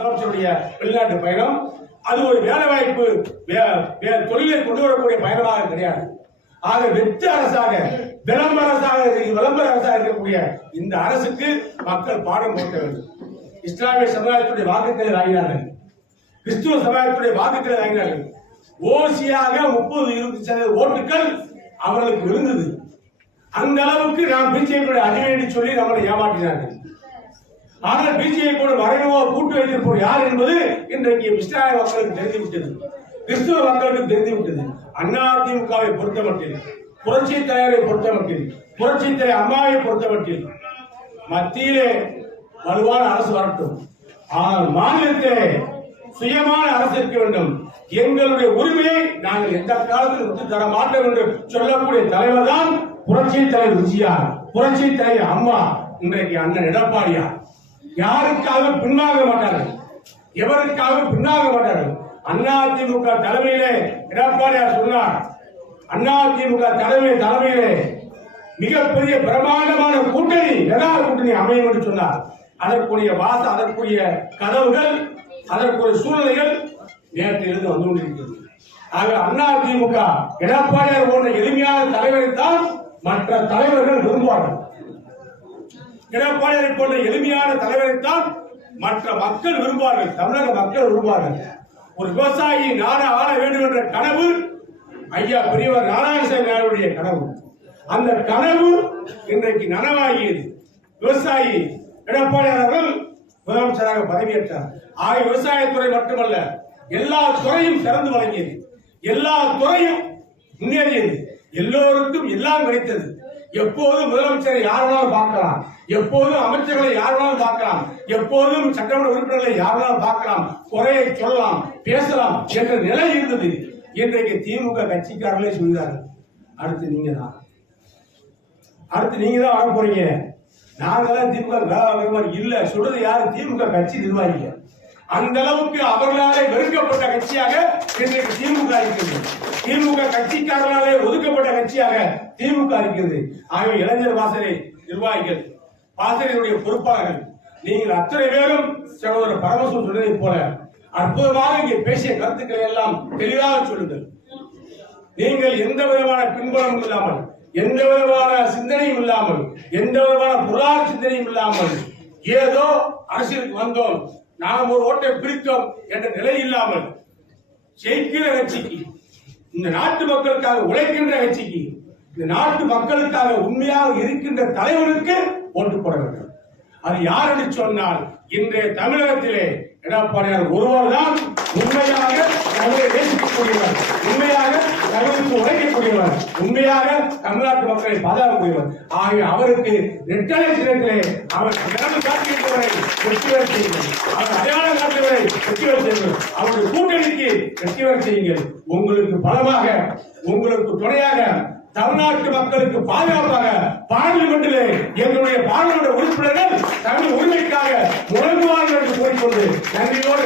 முதலமைச்சருடைய வெளிநாட்டு பயணம் அது ஒரு வேலை வாய்ப்பு தொழிலை கொண்டு வரக்கூடிய பயணமாக கிடையாது. ஆக வெற்று அரசாக விளம்பர அரசாக இருக்கக்கூடிய இந்த அரசுக்கு மக்கள் பாடம் போட்ட வேண்டும். இஸ்லாமிய சமுதாயத்துடைய வாக்குகளை வாங்கினார்கள், கிறிஸ்துவ சமுதாயத்துடைய வாக்குகளை வாங்கினார்கள். ஓசியாக 30-20% ஓட்டுகள் அவர்களுக்கு விழுந்தது. அந்த அளவுக்கு நாம் பிஜேபி அதிவேண்டி சொல்லி நம்மளை ஏமாற்றினார்கள். ஆனால் பிஜேபி மறைமுக கூட்டு வைத்திருப்போர் யார் என்பது இன்றைக்கு இஸ்லாமிய மக்களுக்கு தெரிந்துவிட்டது, கிறிஸ்துவ மக்களுக்கு தெரிந்துவிட்டது. அதிமுகவை பொறுத்தமட்டில், புரட்சி தலைவரை பொறுத்தமட்டில், புரட்சி தலைவர் அம்மாவை பொறுத்தமட்டில் மத்தியிலே வலுவான அரசு வரட்டும், ஆனால் மாநிலத்திலே சுயமான அரசு இருக்க வேண்டும். எங்களுடைய உரிமையை நாங்கள் எந்த காலத்தில் விட்டு தர மாட்டோம் என்று சொல்லக்கூடிய தலைவர் தான் புரட்சி தலைவர் விஜயார், புரட்சி தலைவர் அம்மா, இன்றைக்கு அண்ணன் எடப்பாடியார். யாருக்காக பின்னாக மாட்டார்கள், எவருக்காக பின்னாக மாட்டார்கள். அதிமுக தலைமையிலே எடப்பாடியார் சொன்னார், அதிமுக தலைமையிலே மிகப்பெரிய பிரமாண்டமான கூட்டணி கூட்டணி அமையும் என்று சொன்னார். அதற்குரிய அதற்குரிய கதவுகள், அதற்குரிய சூழ்நிலைகள் நேற்றிலிருந்து வந்து கொண்டிருக்கிறது. ஆக அதிமுக எடப்பாடியார் போன்ற எளிமையான தலைவரைத்தான் மற்ற தலைவர்கள் விரும்புவார்கள். எடப்பாடியாரை போன்ற எளிமையான தலைவரைத்தான் மற்ற மக்கள் விரும்புவார்கள், தமிழக மக்கள் விரும்புவார்கள். ஒரு விவசாயி நாட ஆள வேண்டும் என்ற கனவு ஐயா பெரியவர் நாராயணசாமி நாயுடைய கனவு. அந்த கனவு இன்றைக்கு நனவாகியது. விவசாயி எடப்பாடியார் அவர்கள் முதலமைச்சராக பதவியேற்றார். ஆக விவசாயத்துறை மட்டுமல்ல, எல்லா துறையும் சிறந்து வழங்கியது, எல்லா துறையும் முன்னேறியது, எல்லோருக்கும் எல்லாம் கிடைத்தது. எப்போதும் முதலமைச்சரை யாரெல்லாம் பார்க்கலாம், எப்போதும் அமைச்சர்களை யாரெல்லாம் பார்க்கலாம், எப்போதும் சட்டமன்ற உறுப்பினர்களை யாரெல்லாம் பார்க்கலாம், குறையை சொல்லலாம், பேசலாம் என்ற நிலை இருந்தது. இன்றைக்கு திமுக கட்சிக்காரர்களே சொல்கிறார்கள், அடுத்து நீங்க தான் வர போறீங்க, நாங்களாம் திமுக இல்ல சொல்றது யாரு? திமுக கட்சி நிர்வாகிகள். அந்த அளவுக்கு அவர்களாலே வெறுக்கப்பட்ட கட்சியாக இன்றைக்கு திமுக இருக்கிறது. திமுக கட்சிக்காரர்களாலே ஒதுக்கப்பட்ட கட்சியாக திமுக இருக்கிறது. ஆகவே இளைஞர் வாசனை நிர்வாகிகள், வாசனையுடைய பொறுப்பாளர்கள், நீங்கள் அத்தனை பேரும் சகோதரர் பரமசிவம் சொன்னதை போல அற்புதமாக இங்கே பேசிய கருத்துக்களை எல்லாம் தெளிவாக சொல்லுங்கள். நீங்கள் எந்த விதமான பின்புலமும் இல்லாமல், எந்த விதமான சிந்தனையும் இல்லாமல், எந்த விதமான பொருளாதார சிந்தனையும் இல்லாமல், ஏதோ அரசியலுக்கு வந்தோம், நாம் ஒரு ஓட்டை பிரித்தோம் என்ற நிலை இல்லாமல் ஜெயிக்கிற கட்சிக்கு, இந்த நாட்டு மக்களுக்காக உழைக்கின்ற கட்சிக்கு, இந்த நாட்டு மக்களுக்காக உண்மையாக இருக்கின்ற தலைவருக்கு ஓட்டு போட வேண்டும். அது யார் என்று சொன்னால் இன்றைய தமிழகத்திலே எடப்பாடியார் ஒருவர் தான் உண்மையாக தமிழை நேசிக்கக்கூடியவர், உண்மையாக தமிழுக்கு உழைக்கக்கூடியவர், உண்மையாக தமிழ்நாட்டு மக்களை பாதுகாக்கக்கூடியவர். ஆகிய அவருக்கு இரட்டை சின்னத்திலே அவர் அடையாளம் காட்டுகின்றவரை வெற்றி பெற செய்யுங்கள், அவர் அடையாளம் காட்டுவதை வெற்றி பெற செய்யுங்கள், அவருடைய கூட்டணிக்கு வெற்றி பெற செய்யுங்கள். உங்களுக்கு பலமாக, உங்களுக்கு துணையாக, தமிழ்நாட்டு மக்களுக்கு பாதுகாப்பாக பார்லிமெண்டிலே எங்களுடைய பார்லிமெண்ட் உறுப்பினர்கள் தமிழ் உரிமைக்காக முழங்குவார்கள் என்று கூறிக்கொண்டு நன்றியோடு